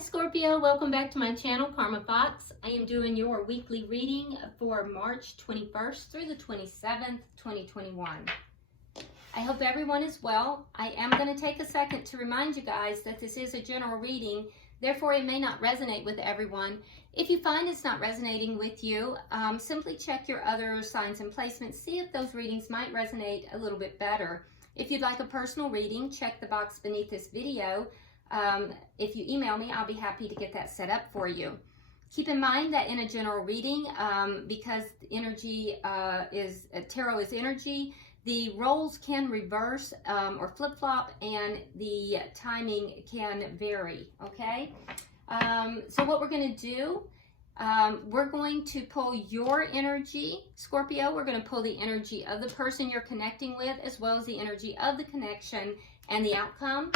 Scorpio, welcome back to my channel, Karma Fox. I am doing your weekly reading for March 21st through the 27th, 2021. I hope everyone is well. I am going to take a second to remind you guys that this is a general reading, therefore it may not resonate with everyone. If you find it's not resonating with you, simply check your other signs and placements, see if those readings might resonate a little bit better. If you'd like a personal reading, check the box beneath this video. If you email me, I'll be happy to get that set up for you. Keep in mind that in a general reading, because energy tarot is energy, the roles can reverse or flip-flop, and the timing can vary, okay? So what we're going to do, we're going to pull your energy, Scorpio. We're going to pull the energy of the person you're connecting with, as well as the energy of the connection and the outcome.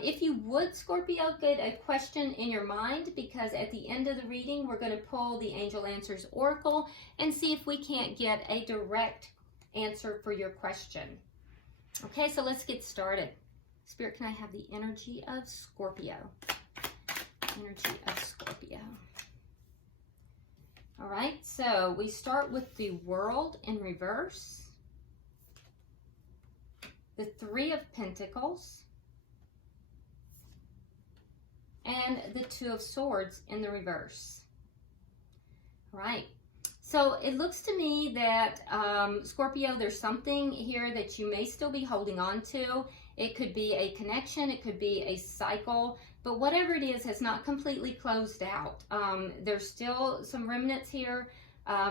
If you would, Scorpio, get a question in your mind, because at the end of the reading, we're going to pull the Angel Answers Oracle and see if we can't get a direct answer for your question. Okay, so let's get started. Spirit, can I have the energy of Scorpio? Energy of Scorpio. All right, so we start with the World in reverse, the Three of Pentacles, and the Two of Swords in the reverse. All right, so it looks to me that Scorpio, there's something here that you may still be holding on to. It could be a connection, it could be a cycle, but whatever it is has not completely closed out. There's still some remnants here,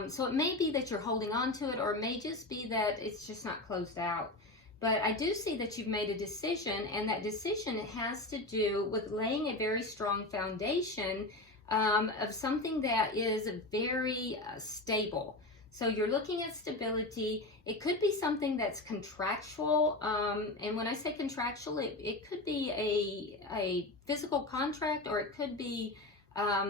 so it may be that you're holding on to it, or it may just be that it's just not closed out. But I do see that you've made a decision, and that decision has to do with laying a very strong foundation of something that is very stable. So you're looking at stability. It could be something that's contractual, and when I say contractual, it could be a physical contract, or it could be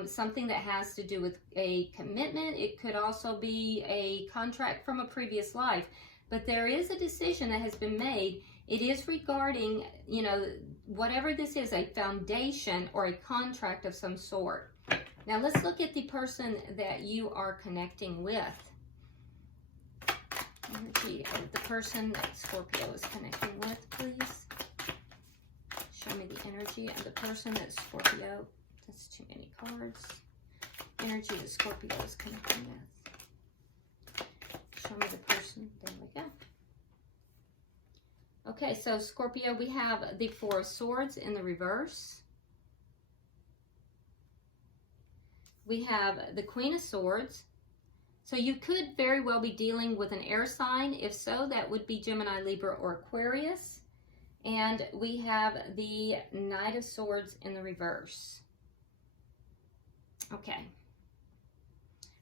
something that has to do with a commitment. It could also be a contract from a previous life. But there is a decision that has been made. It is regarding, whatever this is, a foundation or a contract of some sort. Now let's look at the person that you are connecting with. Energy of the person that Scorpio is connecting with, please. Show me the energy of the person that Scorpio, that's too many cards. Energy that Scorpio is connecting with. Show me the person. There we go. Okay, so Scorpio, we have the Four of Swords in the reverse. We have the Queen of Swords. So you could very well be dealing with an air sign. If so, that would be Gemini, Libra, or Aquarius. And we have the Knight of Swords in the reverse. Okay.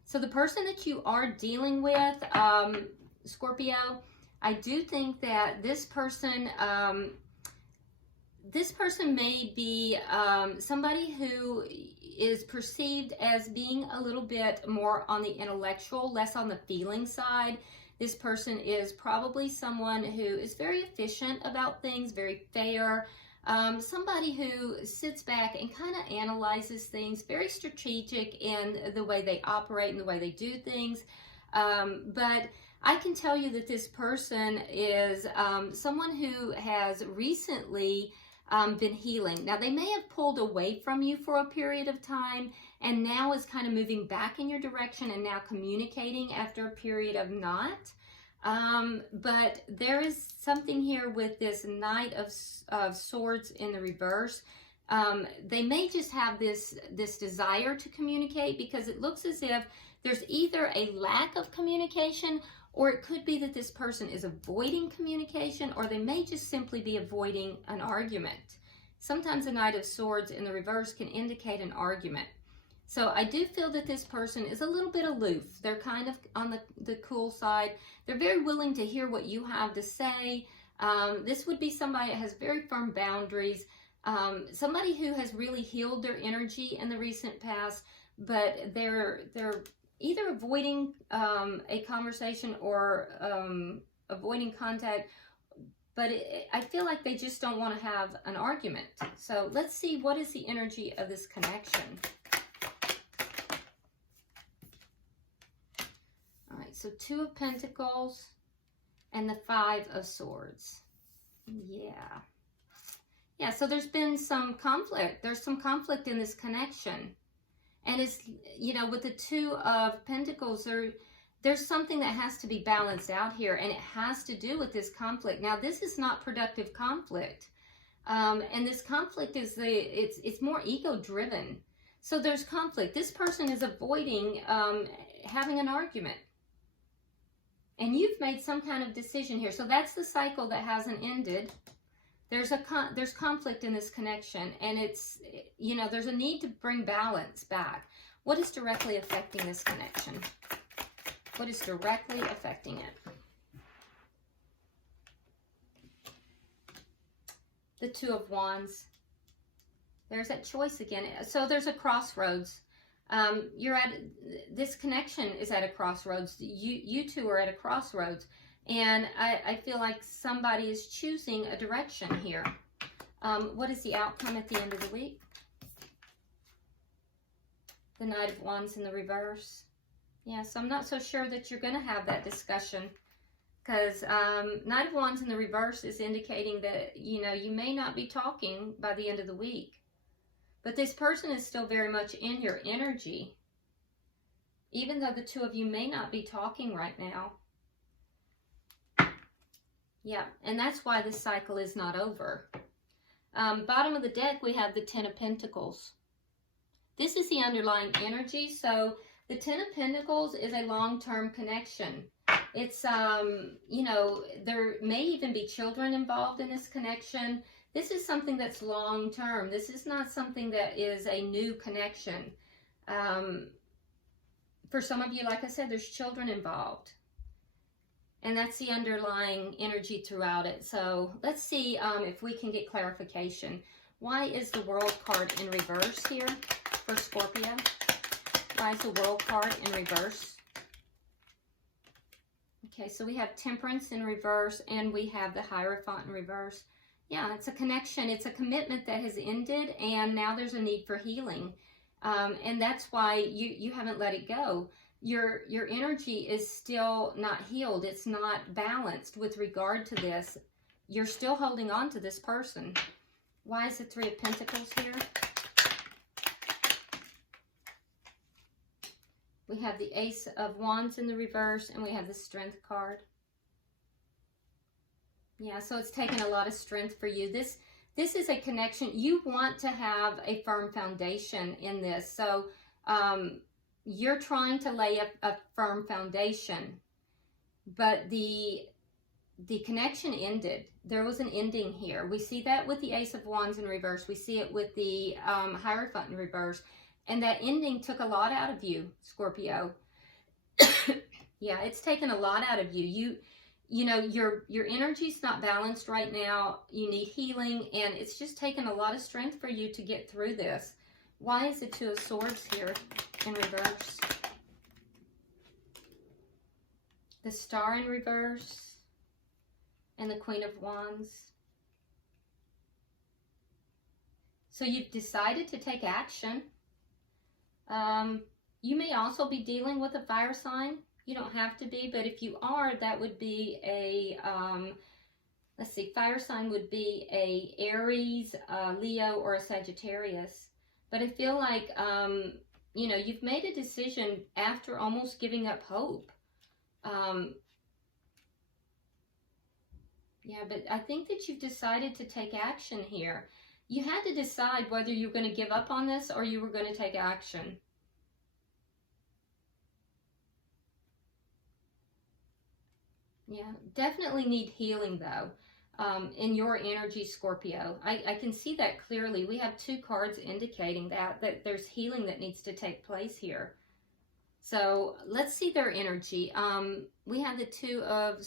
So the person that you are dealing with, Scorpio, I do think that this person may be somebody who is perceived as being a little bit more on the intellectual, less on the feeling side. This person is probably someone who is very efficient about things, very fair. Somebody who sits back and kind of analyzes things, very strategic in the way they operate and the way they do things. But I can tell you that this person is someone who has recently been healing. Now, they may have pulled away from you for a period of time, and now is kind of moving back in your direction and now communicating after a period of not. But there is something here with this Knight of Swords in the reverse. They may just have this desire to communicate, because it looks as if there's either a lack of communication, or it could be that this person is avoiding communication, or they may just simply be avoiding an argument. Sometimes a Knight of Swords in the reverse can indicate an argument. So I do feel that this person is a little bit aloof. They're kind of on the cool side. They're very willing to hear what you have to say. This would be somebody that has very firm boundaries. Somebody who has really healed their energy in the recent past, but they're either avoiding a conversation or avoiding contact but I feel like they just don't want to have an argument. So let's see, what is the energy of this connection? All right, so 2 of Pentacles and the 5 of Swords. Yeah, so there's been some conflict. There's some conflict in this connection. And it's, you know, with the 2 of Pentacles, there's something that has to be balanced out here, and it has to do with this conflict. Now, this is not productive conflict. And this conflict is it's more ego-driven. So there's conflict. This person is avoiding having an argument. And you've made some kind of decision here. So that's the cycle that hasn't ended. There's conflict in this connection, and it's, you know, there's a need to bring balance back. What is directly affecting this connection? What is directly affecting it? The 2 of Wands. There's that choice again. So there's a crossroads. This connection is at a crossroads. You two are at a crossroads. And I feel like somebody is choosing a direction here. What is the outcome at the end of the week? The Knight of Wands in the reverse. Yeah, so I'm not so sure that you're going to have that discussion. Because Knight of Wands in the reverse is indicating that, you know, you may not be talking by the end of the week. But this person is still very much in your energy. Even though the 2 of you may not be talking right now. Yeah, and that's why this cycle is not over. Bottom of the deck, we have the 10 of Pentacles. This is the underlying energy. So the 10 of Pentacles is a long-term connection. It's, you know, there may even be children involved in this connection. This is something that's long-term. This is not something that is a new connection. For some of you, like I said, there's children involved. And that's the underlying energy throughout it. So let's see if we can get clarification. Why is the World card in reverse here for Scorpio? Why is the World card in reverse? Okay, so we have Temperance in reverse, and we have the Hierophant in reverse. Yeah, it's a connection. It's a commitment that has ended, and now there's a need for healing. And that's why you haven't let it go. Your energy is still not healed. It's not balanced with regard to this. You're still holding on to this person. Why is the 3 of Pentacles here? We have the Ace of Wands in the reverse, and we have the Strength card. Yeah, so it's taken a lot of strength for you. This is a connection. You want to have a firm foundation in this. So you're trying to lay a firm foundation, but the connection ended. There was an ending here. We see that with the Ace of Wands in reverse. We see it with the Hierophant in reverse. And that ending took a lot out of you, Scorpio. Yeah, it's taken a lot out of you. You know, your energy's not balanced right now. You need healing, and it's just taken a lot of strength for you to get through this. Why is the 2 of Swords here in reverse? The Star in reverse, and the Queen of Wands. So you've decided to take action. You may also be dealing with a fire sign. You don't have to be, but if you are, that would be a, let's see, fire sign would be a Aries, Leo, or a Sagittarius. But I feel like, you know, you've made a decision after almost giving up hope. Yeah, but I think that you've decided to take action here. You had to decide whether you're going to give up on this or you were going to take action. Yeah, definitely need healing though, in your energy, Scorpio. I can see that clearly. We have 2 cards indicating that there's healing that needs to take place here. So let's see their energy. We have the 2 of,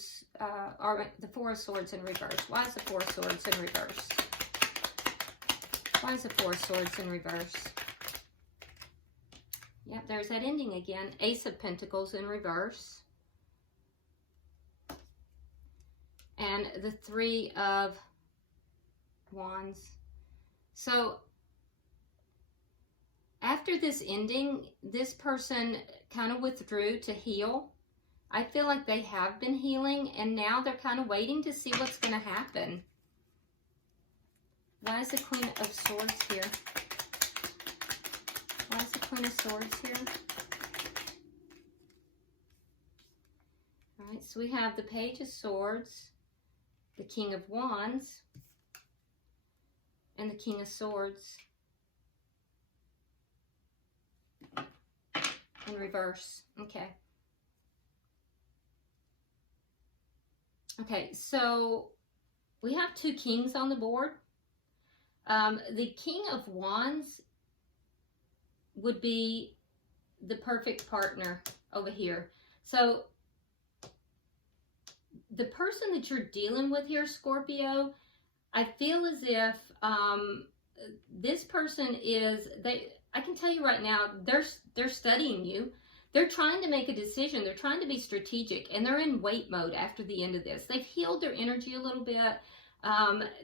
the 4 of Swords in reverse. Why is the 4 of Swords in reverse? Why is the 4 of Swords in reverse? Yep, there's that ending again. Ace of Pentacles in reverse. and the Three of Wands. So after this ending, this person kind of withdrew to heal. I feel like they have been healing, and now they're kind of waiting to see what's going to happen. Why is the Queen of Swords here? Why is the Queen of Swords here? All right, so we have the Page of Swords, the King of Wands, and the King of Swords in reverse. Okay. Okay, so we have two kings on the board. The King of Wands would be the perfect partner over here. So the person that you're dealing with here, Scorpio, I feel as if this person is, I can tell you right now, they're studying you. They're trying to make a decision. They're trying to be strategic, and they're in wait mode after the end of this. They've healed their energy a little bit.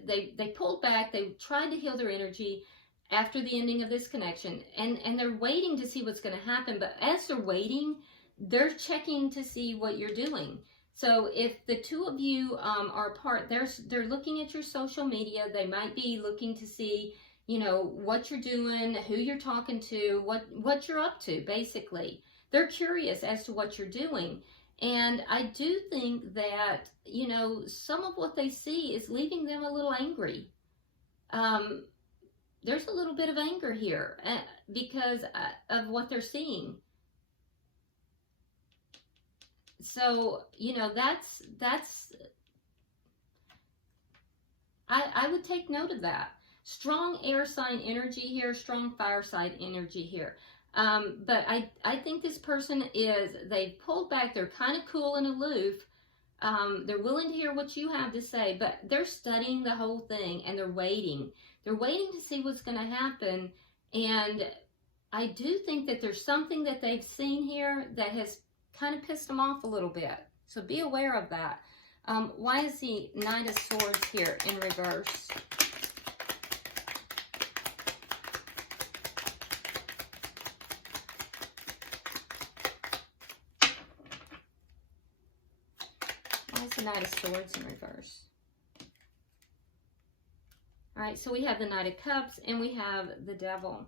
They pulled back. They tried to heal their energy after the ending of this connection, and they're waiting to see what's going to happen. But as they're waiting, they're checking to see what you're doing. So if the two of you are apart, they're looking at your social media. They might be looking to see, you know, what you're doing, who you're talking to, what you're up to, basically. They're curious as to what you're doing. And I do think that, you know, some of what they see is leaving them a little angry. There's a little bit of anger here because of what they're seeing. So, you know, I would take note of that. Strong air sign energy here, strong fire sign energy here. But I think this person they've pulled back. They're kind of cool and aloof. They're willing to hear what you have to say, but they're studying the whole thing, and they're waiting. They're waiting to see what's going to happen. And I do think that there's something that they've seen here that has kind of pissed them off a little bit. So be aware of that. Why is the Knight of Swords here in reverse? Why is the Knight of Swords in reverse? All right, so we have the Knight of Cups and we have the Devil.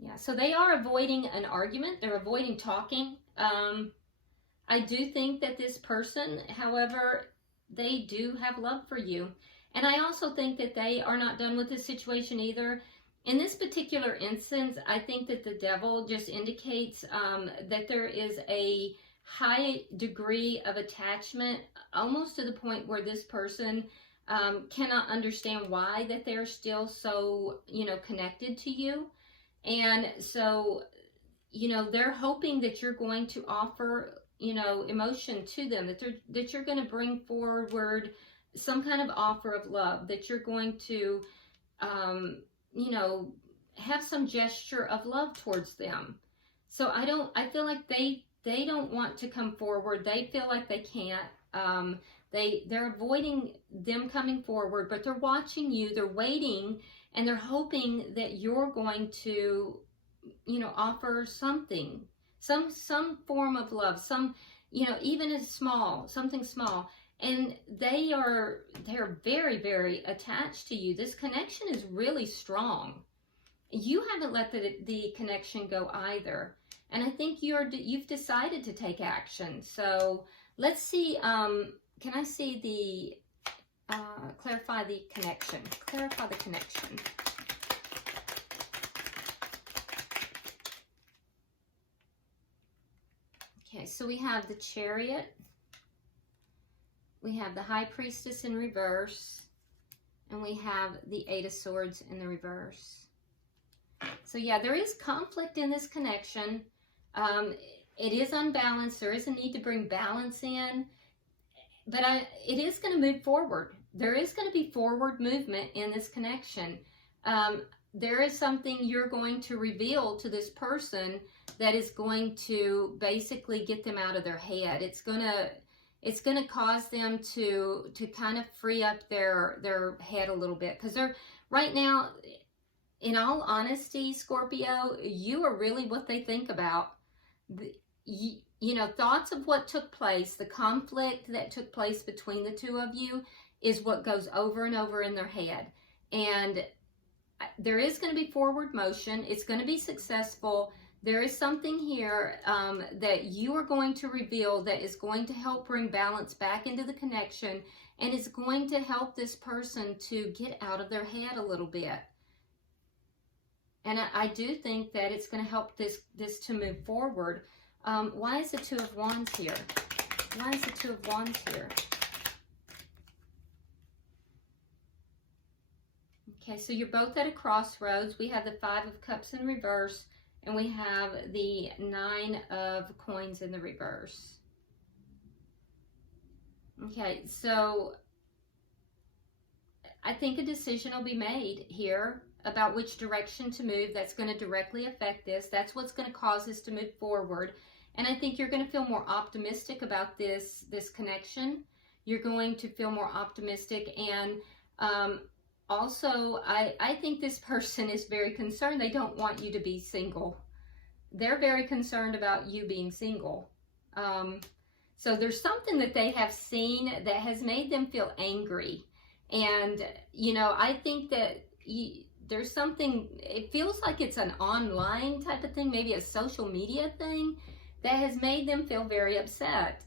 Yeah, so they are avoiding an argument. They're avoiding talking. I do think that this person, however, they do have love for you. And I also think that they are not done with this situation either. In this particular instance, I think that the Devil just indicates that there is a high degree of attachment, almost to the point where this person cannot understand why that they're still so, you know, connected to you. And so, you know, they're hoping that you're going to offer, you know, emotion to them, that you're going to bring forward some kind of offer of love, that you're going to, you know, have some gesture of love towards them. So I feel like they don't want to come forward. They feel like they can't. They're avoiding them coming forward, but they're watching you. They're waiting, and they're hoping that you're going to, you know, offer something, some form of love, some, you know, even as small, something small. And they're very, very attached to you. This connection is really strong. You haven't let the connection go either. And I think you've decided to take action. So let's see, can I see the, clarify the connection. Clarify the connection. Okay, so we have the Chariot. We have the High Priestess in reverse. And we have the Eight of Swords in the reverse. So yeah, there is conflict in this connection. It is unbalanced. There is a need to bring balance in. But it is going to move forward. There is going to be forward movement in this connection. there is something you're going to reveal to this person that is going to basically get them out of their head. It's gonna cause them to kind of free up their head a little bit, because they're right now, in all honesty, Scorpio, you are really what they think about. You know, thoughts of what took place, the conflict that took place between the two of you is what goes over and over in their head. And there is going to be forward motion. It's going to be successful. There is something here that you are going to reveal that is going to help bring balance back into the connection, and is going to help this person to get out of their head a little bit. And I do think that it's going to help this to move forward. Why is the Two of Wands here? Why is the Two of Wands here? Okay, so you're both at a crossroads. We have the Five of Cups in reverse, and we have the Nine of Coins in the reverse. Okay, so I think a decision will be made here about which direction to move. That's going to directly affect this. That's what's going to cause this to move forward. And I think you're going to feel more optimistic about this connection. You're going to feel more optimistic. And also, I think this person is very concerned. They don't want you to be single. They're very concerned about you being single. So there's something that they have seen that has made them feel angry. And, you know, I think that there's something, it feels like it's an online type of thing, maybe a social media thing, that has made them feel very upset.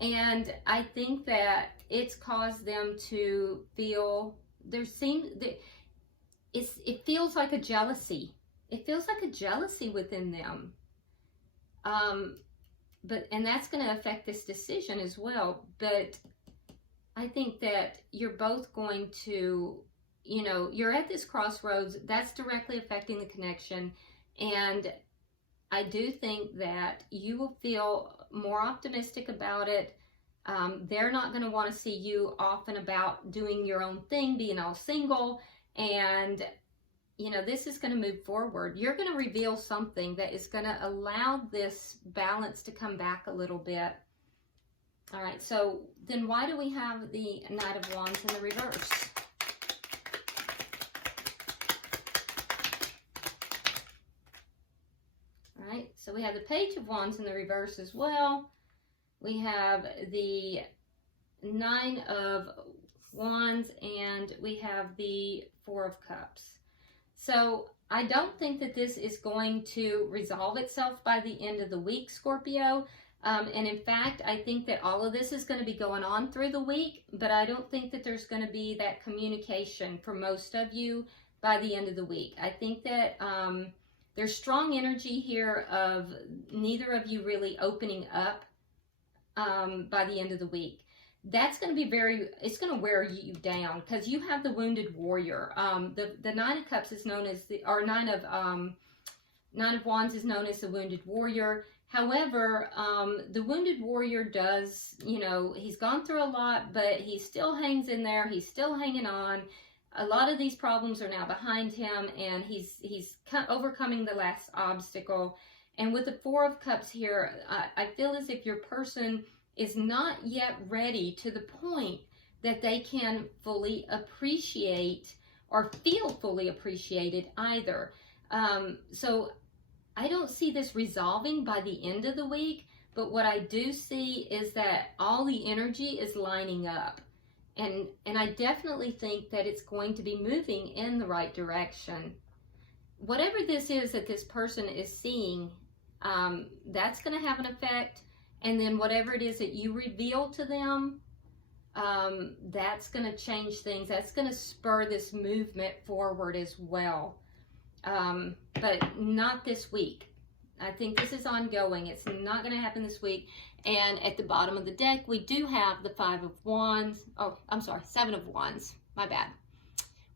And I think that it's caused them to feel, it feels like a jealousy. It feels like a jealousy within them. And that's going to affect this decision as well. But I think that you're both going to, you know, you're at this crossroads. That's directly affecting the connection. And I do think that you will feel more optimistic about it. They're not going to want to see you off and about doing your own thing, being all single. And, you know, this is going to move forward. You're going to reveal something that is going to allow this balance to come back a little bit. All right, so then why do we have the Knight of Wands in the reverse? All right, so we have the Page of Wands in the reverse as well. We have the Nine of Wands, and we have the Four of Cups. So I don't think that this is going to resolve itself by the end of the week, Scorpio. And in fact, I think that all of this is going to be going on through the week, but I don't think that there's going to be that communication for most of you by the end of the week. I think that there's strong energy here of neither of you really opening up by the end of the week. That's going to be it's going to wear you down, because you have the wounded warrior. The Nine of Cups is known as Nine of Wands is known as the wounded warrior. However, the wounded warrior does, you know, he's gone through a lot, but he still hangs in there. He's still hanging on. A lot of these problems are now behind him, and he's overcoming the last obstacle. And with the Four of Cups here, I feel as if your person is not yet ready to the point that they can fully appreciate or feel fully appreciated either. So I don't see this resolving by the end of the week, but what I do see is that all the energy is lining up. And I definitely think that it's going to be moving in the right direction. Whatever this is that this person is seeing, that's going to have an effect. And then whatever it is that you reveal to them, that's going to change things. That's going to spur this movement forward as well. But not this week. I think this is ongoing. It's not going to happen this week. And at the bottom of the deck, we do have the Five of Wands. Oh, I'm sorry, Seven of Wands. My bad.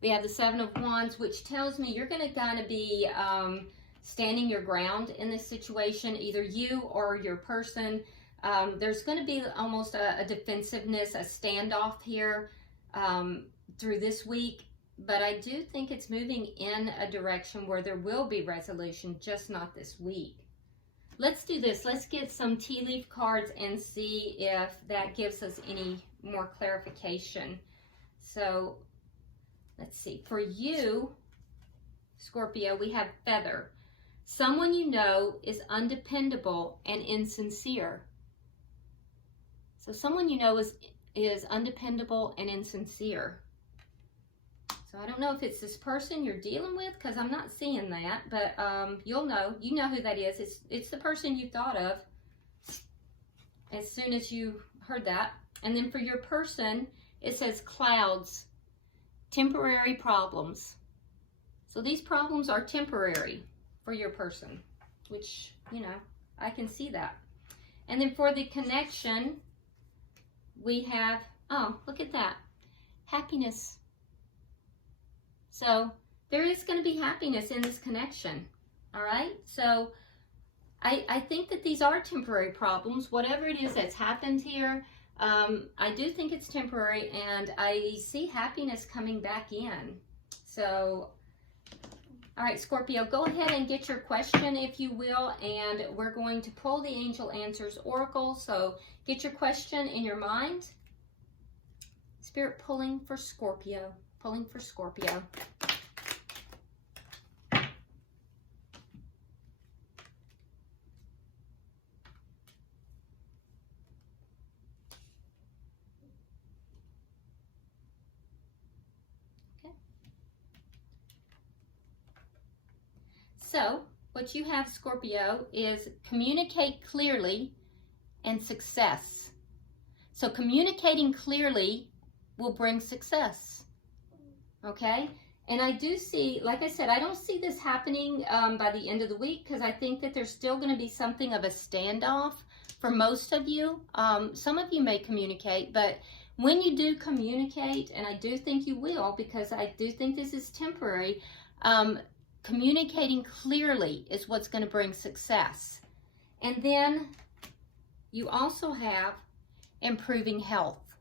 We have the Seven of Wands, which tells me you're going to kind of be standing your ground in this situation, either you or your person. There's going to be almost a defensiveness, a standoff here through this week. but I do think it's moving in a direction where there will be resolution, just not this week. Let's do this. Let's get some tea leaf cards and see if that gives us any more clarification. So let's see. For you, Scorpio, we have feather. Someone you know is undependable and insincere. So someone you know is undependable and insincere. So I don't know if it's this person you're dealing with, because I'm not seeing that, but you'll know. You know who that is. It's the person you thought of as soon as you heard that. And then for your person, it says clouds, temporary problems. So these problems are temporary for your person, which, you know, I can see that. And then for the connection, we have, oh, look at that, happiness. So there is going to be happiness in this connection, all right? So I think that these are temporary problems. Whatever it is that's happened here, I do think it's temporary, and I see happiness coming back in. So, all right, Scorpio, go ahead and get your question, if you will, and we're going to pull the Angel Answers Oracle. So get your question in your mind. Spirit pulling for Scorpio. Pulling for Scorpio. Okay. So, what you have, Scorpio, is communicate clearly and success. So communicating clearly will bring success. Okay, and I do see, like I said, I don't see this happening by the end of the week, because I think that there's still going to be something of a standoff for most of you. Some of you may communicate, but when you do communicate, and I do think you will, because I do think this is temporary, communicating clearly is what's going to bring success. And then you also have improving health.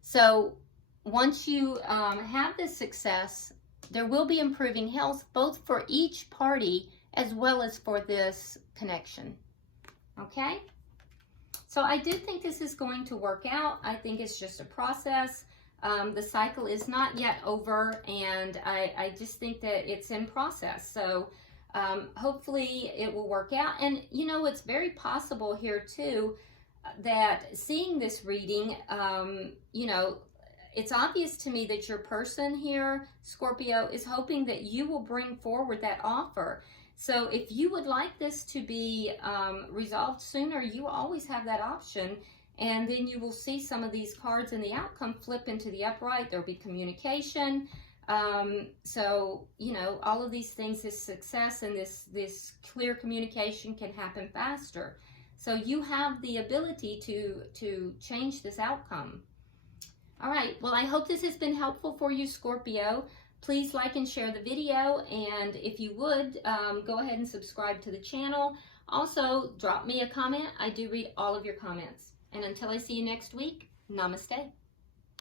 So once you have this success, there will be improving health, both for each party as well as for this connection. Okay? So I do think this is going to work out. I think it's just a process. The cycle is not yet over, and I just think that it's in process. So hopefully it will work out. And, you know, it's very possible here, too, that seeing this reading, you know, it's obvious to me that your person here, Scorpio, is hoping that you will bring forward that offer. So if you would like this to be resolved sooner, you always have that option. And then you will see some of these cards in the outcome flip into the upright. There'll be communication. So, you know, all of these things, this success and this clear communication can happen faster. So you have the ability to change this outcome. All right, well, I hope this has been helpful for you, Scorpio. Please like and share the video, and if you would, go ahead and subscribe to the channel. Also, drop me a comment. I do read all of your comments. And until I see you next week, namaste.